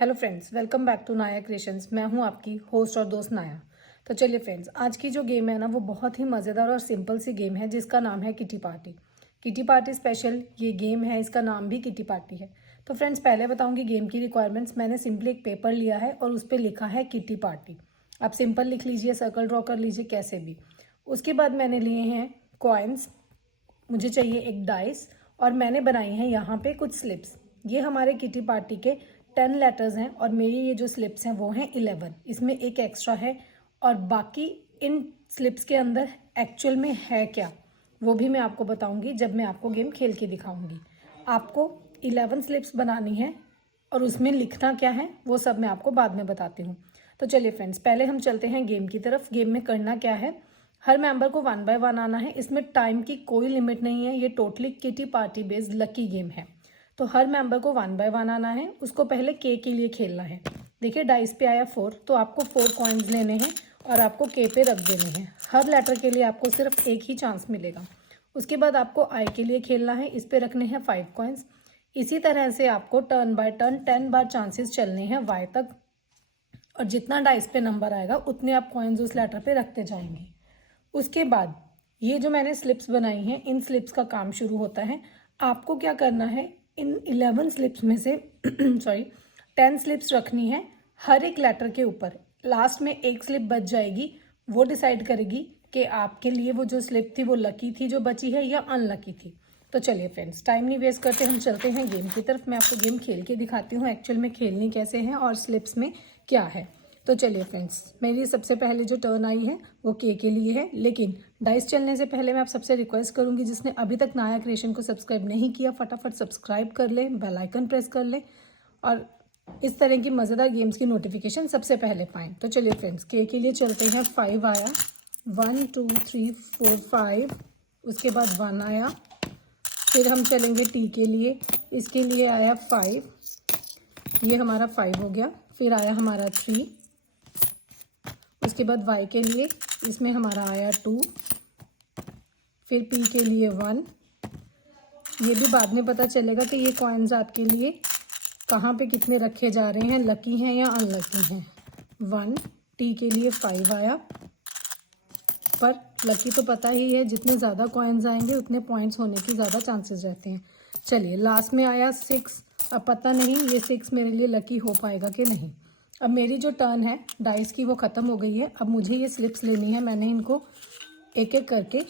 Hello friends, welcome back to Naya creations. मैं हूं आपकी होस्ट और दोस्त नाया। तो चलिए फ्रेंड्स, आज की जो गेम है ना वो बहुत ही मज़ेदार और सिंपल सी गेम है जिसका नाम है kitty party. Kitty party special ये गेम है, इसका नाम भी किटी पार्टी है। तो फ्रेंड्स, पहले बताऊंगी गेम की रिक्वायरमेंट्स। मैंने सिंपली एक पेपर लिया है और उस पर लिखा है किटी पार्टी। आप सिंपल लिख लीजिए, सर्कल ड्रॉ कर लीजिए, कैसे भी। उसके बाद मैंने लिए हैं कॉइन्स, मुझे चाहिए एक डाइस, और मैंने बनाई हैं यहाँ पे कुछ स्लिप्स। ये हमारे किटी पार्टी के 10 लेटर्स हैं और मेरी ये जो स्लिप्स हैं वो हैं 11। इसमें एक एक्स्ट्रा है और बाकी इन स्लिप्स के अंदर एक्चुअल में है क्या वो भी मैं आपको बताऊंगी जब मैं आपको गेम खेल के दिखाऊंगी। आपको 11 स्लिप्स बनानी है और उसमें लिखना क्या है वो सब मैं आपको बाद में बताती हूँ। तो चलिए फ्रेंड्स, पहले हम चलते हैं गेम की तरफ। गेम में करना क्या है, हर मेंबर को 1 बाय 1 आना है। इसमें टाइम की कोई लिमिट नहीं है, ये totally kitty party based lucky game है। तो हर मेंबर को 1 बाय 1 आना है। उसको पहले के लिए खेलना है। देखिए डाइस पे आया 4, तो आपको 4 कॉइन्स लेने हैं और आपको के पे रख देने हैं। हर लेटर के लिए आपको सिर्फ एक ही चांस मिलेगा। उसके बाद आपको आई के लिए खेलना है, इस पे रखने हैं 5 कॉइन्स। इसी तरह से आपको turn by turn 10 bar chances चलने हैं वाई तक, और जितना डाइस पे नंबर आएगा उतने आप कॉइन्स उस लेटर पे रखते जाएंगे। उसके बाद ये जो मैंने स्लिप्स बनाई हैं, इन स्लिप्स का काम शुरू होता है। आपको क्या करना है, इन 11 स्लिप्स में से सॉरी 10 स्लिप्स रखनी है हर एक लेटर के ऊपर। लास्ट में एक स्लिप बच जाएगी, वो डिसाइड करेगी कि आपके लिए वो जो स्लिप थी वो लकी थी जो बची है या अनलकी थी। तो चलिए फ्रेंड्स, टाइम नहीं वेस्ट करते, हम चलते हैं गेम की तरफ। मैं आपको गेम खेल के दिखाती हूँ एक्चुअल में खेलनी कैसे है और स्लिप्स में क्या है। तो चलिए फ्रेंड्स, मेरी सबसे पहले जो टर्न आई है वो के लिए है। लेकिन डाइस चलने से पहले मैं आप सबसे रिक्वेस्ट करूंगी, जिसने अभी तक नाया क्रिएशन को सब्सक्राइब नहीं किया फटाफट सब्सक्राइब कर ले, बेल आइकन प्रेस कर ले और इस तरह की मज़ेदार गेम्स की नोटिफिकेशन सबसे पहले पाएँ। तो चलिए फ्रेंड्स, के लिए चलते हैं। 5 आया, 1 2 3 4 5। उसके बाद 1 आया। फिर हम चलेंगे टी के लिए, इसके लिए आया 5, ये हमारा 5 हो गया। फिर आया हमारा 3। उसके बाद वाई के लिए, इसमें हमारा आया 2। फिर पी के लिए 1। ये भी बाद में पता चलेगा कि ये कॉइन्स आपके लिए कहाँ पे कितने रखे जा रहे हैं, लकी हैं या अनलकी हैं। 1। टी के लिए 5 आया, पर लकी तो पता ही है, जितने ज़्यादा कॉइन्स आएंगे उतने पॉइंट्स होने की ज़्यादा चांसेस रहते हैं। चलिए लास्ट में आया 6। अब पता नहीं ये 6 मेरे लिए लकी हो पाएगा कि नहीं। अब मेरी जो टर्न है डाइस की वो ख़त्म हो गई है। अब मुझे ये स्लिप्स लेनी है। मैंने इनको एक एक करके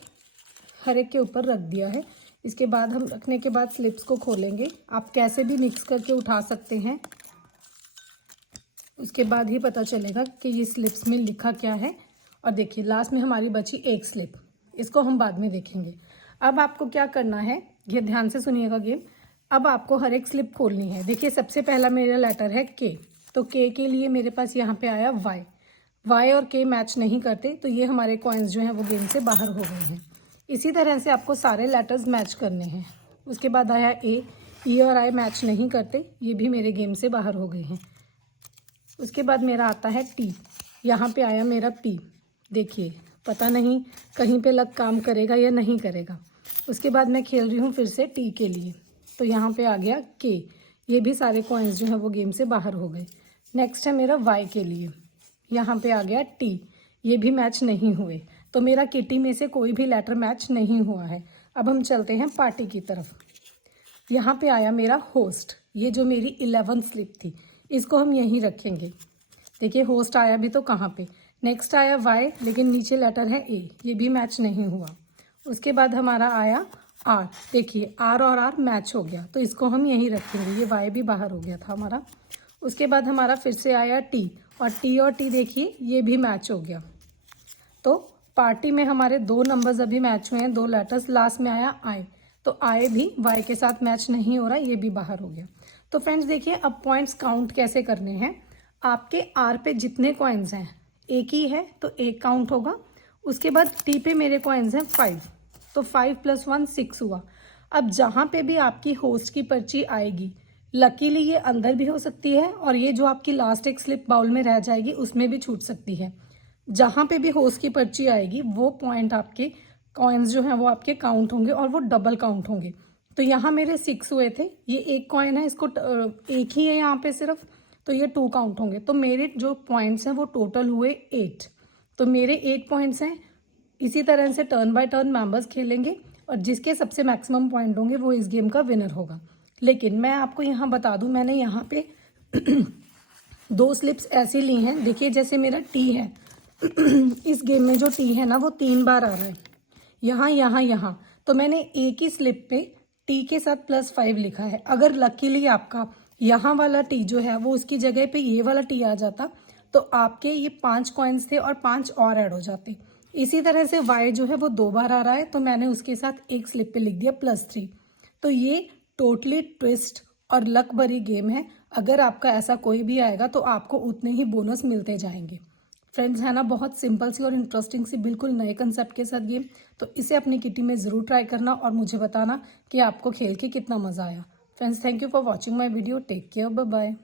हर एक के ऊपर रख दिया है। इसके बाद हम रखने के बाद स्लिप्स को खोलेंगे। आप कैसे भी मिक्स करके उठा सकते हैं, उसके बाद ही पता चलेगा कि ये स्लिप्स में लिखा क्या है। और देखिए लास्ट में हमारी बची एक स्लिप, इसको हम बाद में देखेंगे। अब आपको क्या करना है, ये ध्यान से सुनिएगा गेम। अब आपको हर एक स्लिप खोलनी है। देखिए सबसे पहला मेरा लेटर है के, तो के लिए मेरे पास यहाँ पे आया वाई। वाई और के मैच नहीं करते, तो ये हमारे कॉइन्स जो हैं वो गेम से बाहर हो गए हैं। इसी तरह से आपको सारे लेटर्स मैच करने हैं। उसके बाद आया ए, ई और आई मैच नहीं करते, ये भी मेरे गेम से बाहर हो गए हैं। उसके बाद मेरा आता है टी, यहाँ पे आया मेरा पी। देखिए पता नहीं कहीं पे लक काम करेगा या नहीं करेगा। उसके बाद मैं खेल रही हूँ फिर से टी के लिए, तो यहाँ पे आ गया के। ये भी सारे कॉइन्स जो हैं वो गेम से बाहर हो गए। नेक्स्ट है मेरा वाई के लिए, यहाँ पे आ गया टी। ये भी मैच नहीं हुए, तो मेरा किटी में से कोई भी लेटर मैच नहीं हुआ है। अब हम चलते हैं पार्टी की तरफ। यहाँ पे आया मेरा होस्ट, ये जो मेरी 11 स्लिप थी इसको हम यहीं रखेंगे। देखिए होस्ट आया भी तो कहाँ पे। नेक्स्ट आया वाई, लेकिन नीचे लेटर है ए, ये भी मैच नहीं हुआ। उसके बाद हमारा आया आर, देखिए आर और आर मैच हो गया, तो इसको हम यहीं रखेंगे। ये वाई भी बाहर हो गया था हमारा। उसके बाद हमारा फिर से आया टी, और टी देखिए ये भी मैच हो गया। तो पार्टी में हमारे 2 नंबर्स अभी मैच हुए हैं, 2 लेटर्स। लास्ट में आया आई, तो आई भी वाई के साथ मैच नहीं हो रहा, ये भी बाहर हो गया। तो फ्रेंड्स देखिए अब पॉइंट्स काउंट कैसे करने हैं। आपके आर पे जितने कॉइन्स हैं, एक ही है तो एक काउंट होगा। उसके बाद टी पे मेरे कॉइन्स हैं 5, तो 5 + 1 6 हुआ। अब जहाँ पे भी आपकी होस्ट की पर्ची आएगी, लकीली ये अंदर भी हो सकती है और ये जो आपकी लास्ट एक स्लिप बाउल में रह जाएगी उसमें भी छूट सकती है। जहाँ पे भी होस्ट की पर्ची आएगी वो पॉइंट आपके कॉइन्स जो हैं वो आपके काउंट होंगे और वो डबल काउंट होंगे। तो यहाँ मेरे 6 हुए थे, ये एक कॉइन है, इसको एक ही है यहाँ पे सिर्फ, तो ये 2 काउंट होंगे। तो मेरे जो पॉइंट्स हैं वो टोटल हुए 8। तो मेरे 8 पॉइंट्स हैं। इसी तरह से टर्न बाय टर्न मेंबर्स खेलेंगे और जिसके सबसे मैक्सिमम पॉइंट होंगे वो इस गेम का विनर होगा। लेकिन मैं आपको यहाँ बता दूँ, मैंने यहाँ पे 2 स्लिप्स ऐसी ली हैं। देखिए जैसे मेरा टी है इस गेम में जो टी है ना वो 3 बार आ रहा है, यहाँ यहाँ यहाँ। तो मैंने एक ही स्लिप पे टी के साथ +5 लिखा है। अगर लकीली आपका यहाँ वाला टी जो है वो उसकी जगह पे ये वाला टी आ जाता तो आपके ये 5 कॉइन्स थे और 5 और ऐड हो जाते। इसी तरह से वाई जो है वो 2 बार आ रहा है, तो मैंने उसके साथ एक स्लिप पे लिख दिया +3। तो ये टोटली ट्विस्ट और लक भरी गेम है। अगर आपका ऐसा कोई भी आएगा तो आपको उतने ही बोनस मिलते जाएंगे। फ्रेंड्स है ना, बहुत सिंपल सी और इंटरेस्टिंग सी बिल्कुल नए कंसेप्ट के साथ गेम। तो इसे अपनी किटी में ज़रूर ट्राई करना और मुझे बताना कि आपको खेल के कितना मज़ा आया। Friends, thank you for watching my video. Take care, bye bye.